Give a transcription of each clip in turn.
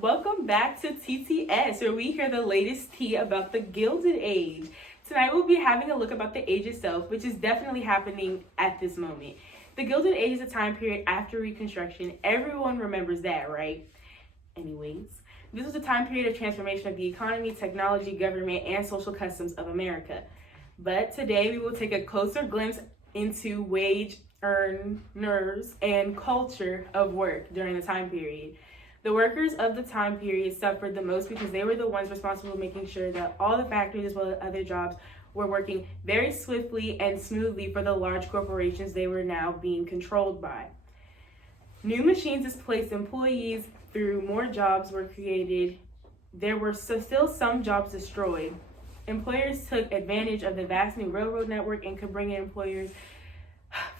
Welcome back to TTS, where we hear the latest tea about the Gilded Age. Tonight we'll be having a look about the age itself, which is definitely happening at this moment. The Gilded Age is a time period after Reconstruction. Everyone remembers that, right? Anyways, this was a time period of transformation of the economy, technology, government, and social customs of America. But today we will take a closer glimpse into wage earners and culture of work during the time period. The workers of the time period suffered the most because they were the ones responsible for making sure that all the factories as well as other jobs were working very swiftly and smoothly for the large corporations they were now being controlled by. New machines displaced employees through more jobs were created. There were still some jobs destroyed. Employers took advantage of the vast new railroad network and could bring in employers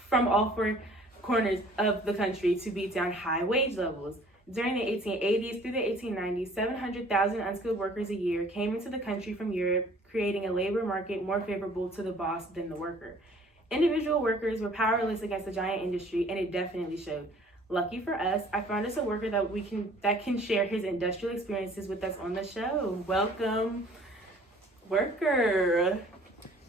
from all four corners of the country to beat down high wage levels. During the 1880s through the 1890s, 700,000 unskilled workers a year came into the country from Europe, creating a labor market more favorable to the boss than the worker. Individual workers were powerless against the giant industry, and it definitely showed. Lucky for us, I found us a worker that can share his industrial experiences with us on the show. Welcome, worker.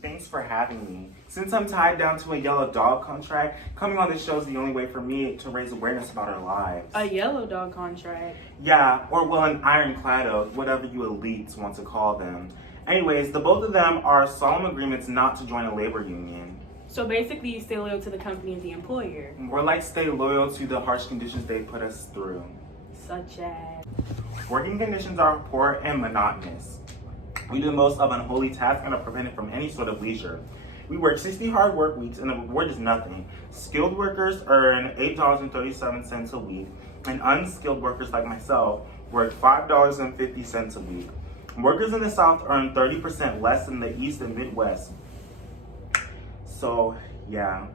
Thanks for having me. Since I'm tied down to a yellow dog contract, coming on this show is the only way for me to raise awareness about our lives. A yellow dog contract? Yeah, or well, an ironclad oath, whatever you elites want to call them. Anyways, the both of them are solemn agreements not to join a labor union. So basically you stay loyal to the company and the employer. We're like stay loyal to the harsh conditions they put us through. Such as? Working conditions are poor and monotonous. We do the most of unholy tasks and are prevented from any sort of leisure. We work 60 hard work weeks and the reward is nothing. Skilled workers earn $8.37 a week, and unskilled workers like myself work $5.50 a week. Workers in the South earn 30% less than the East and Midwest. So, yeah.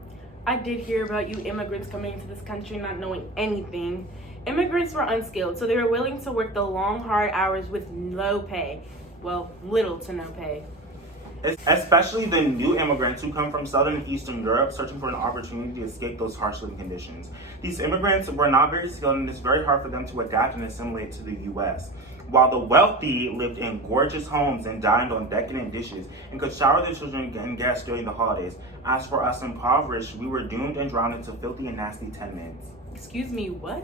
I did hear about you immigrants coming into this country not knowing anything. Immigrants were unskilled, so they were willing to work the long, hard hours with low pay. Well, little to no pay. Especially the new immigrants who come from Southern and Eastern Europe searching for an opportunity to escape those harsh living conditions. These immigrants were not very skilled, and it's very hard for them to adapt and assimilate to the U.S. While the wealthy lived in gorgeous homes and dined on decadent dishes and could shower their children and guests during the holidays, as for us impoverished, we were doomed and drowned into filthy and nasty tenements. Excuse me, what?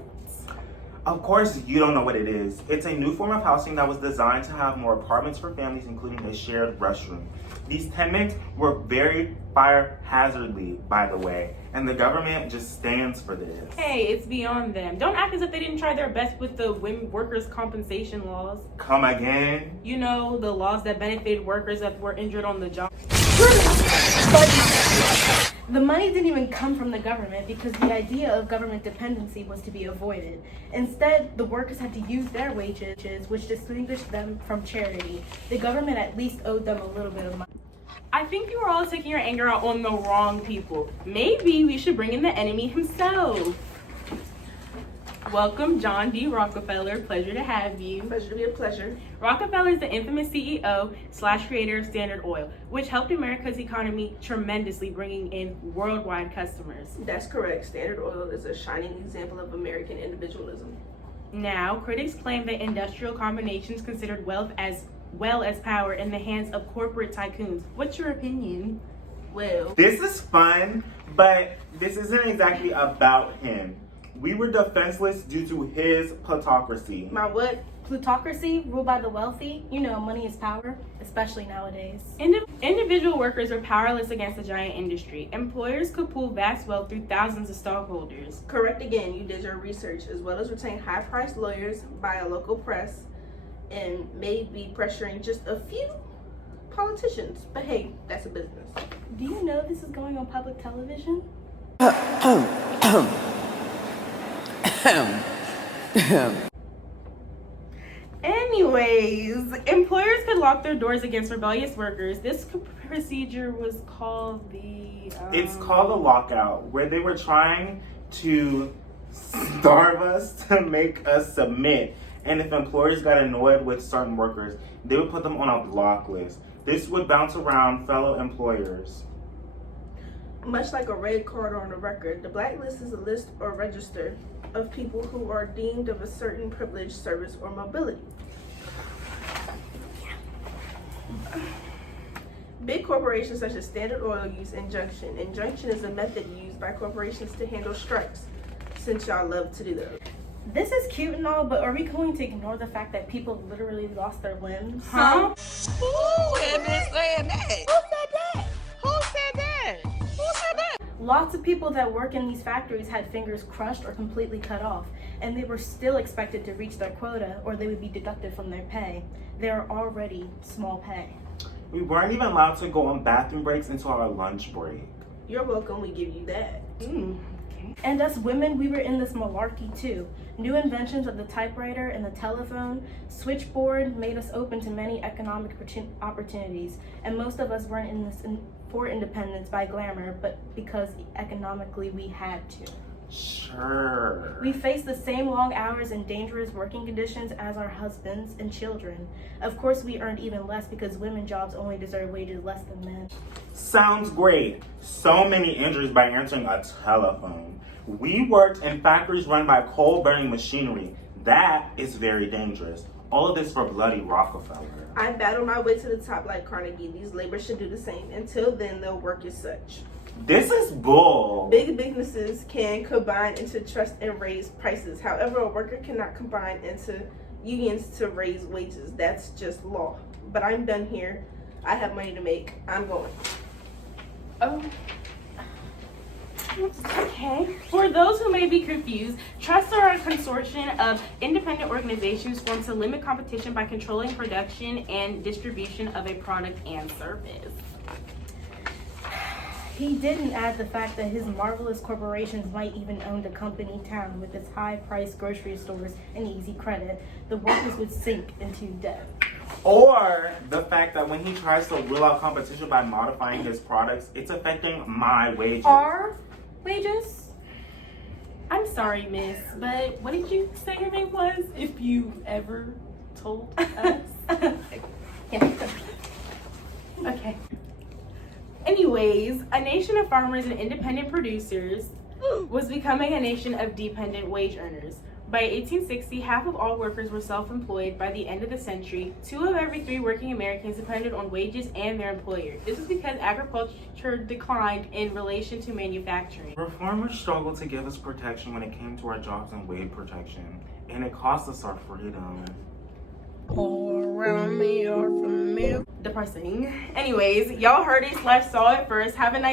Of course, you don't know what it is. It's a new form of housing that was designed to have more apartments for families, including a shared restroom. These tenements were very fire hazardly, by the way, and the government just stands for this. Hey, it's beyond them. Don't act as if they didn't try their best with the women workers' compensation laws. Come again? You know, the laws that benefited workers that were injured on the job. The money didn't even come from the government because the idea of government dependency was to be avoided. Instead, the workers had to use their wages, which distinguished them from charity. The government at least owed them a little bit of money. I think you are all taking your anger out on the wrong people. Maybe we should bring in the enemy himself. Welcome, John D. Rockefeller. Pleasure to have you. Pleasure to be a pleasure. Rockefeller is the infamous CEO/creator of Standard Oil, which helped America's economy tremendously, bringing in worldwide customers. That's correct. Standard Oil is a shining example of American individualism. Now, critics claim that industrial combinations considered wealth as well as power in the hands of corporate tycoons. What's your opinion? Well, This is fun, but this isn't exactly about him. We were defenseless due to his plutocracy. my what? Plutocracy, ruled by the wealthy, you know, money is power, especially nowadays. Individual workers are powerless against the giant industry. Employers could pool vast wealth through thousands of stockholders. Correct again. You did your research, as well as retain high-priced lawyers, buy a local press, and maybe pressuring just a few politicians. But hey, that's a business. Do you know this is going on public television? Anyways, employers could lock their doors against rebellious workers. This procedure was called the... It's called a lockout, where they were trying to starve us to make us submit. And if employers got annoyed with certain workers, they would put them on a block list. This would bounce around fellow employers. Much like a red card on a record, the blacklist is a list or register of people who are deemed of a certain privilege, service, or mobility. Big corporations such as Standard Oil use injunction. Injunction is a method used by corporations to handle strikes, since y'all love to do those. This is cute and all, but are we going to ignore the fact that people literally lost their limbs? Huh? Who had been saying that? Who said that? Who said that? Who said that? Lots of people that work in these factories had fingers crushed or completely cut off, and they were still expected to reach their quota or they would be deducted from their pay. They are already small pay. We weren't even allowed to go on bathroom breaks until our lunch break. You're welcome, we give you that. And us women, we were in this malarkey too. New inventions of the typewriter and the telephone, switchboard made us open to many economic opportunities, and most of us weren't in this for independence by glamour, but because economically we had to. Sure. We faced the same long hours and dangerous working conditions as our husbands and children. Of course, we earned even less because women's jobs only deserve wages less than men. Sounds great. So many injuries by answering a telephone. We worked in factories run by coal-burning machinery. That is very dangerous. All of this for bloody Rockefeller. I battled my way to the top like Carnegie. These laborers should do the same. Until then, they'll work as such. This is bull. Big businesses can combine into trust and raise prices. However, a worker cannot combine into unions to raise wages. That's just law. But I'm done here. I have money to make. I'm going. Oh. Okay. For those who may be confused, trusts are a consortium of independent organizations formed to limit competition by controlling production and distribution of a product and service. He didn't add the fact that his marvelous corporations might even own the company town with its high-priced grocery stores and easy credit. The workers would sink into debt. Or the fact that when he tries to rule out competition by modifying his products, it's affecting my wages. Our wages? I'm sorry, miss, but what did you say your name was? If you ever told us. Okay. Anyways, a nation of farmers and independent producers was becoming a nation of dependent wage earners. By 1860, half of all workers were self-employed. By the end of the century, 2 of every 3 working Americans depended on wages and their employer. This was because agriculture declined in relation to manufacturing. Reformers struggled to give us protection when it came to our jobs and wage protection, and it cost us our freedom. All around me are familiar. Depressing. Anyways, y'all heard it / saw it first. Have a nice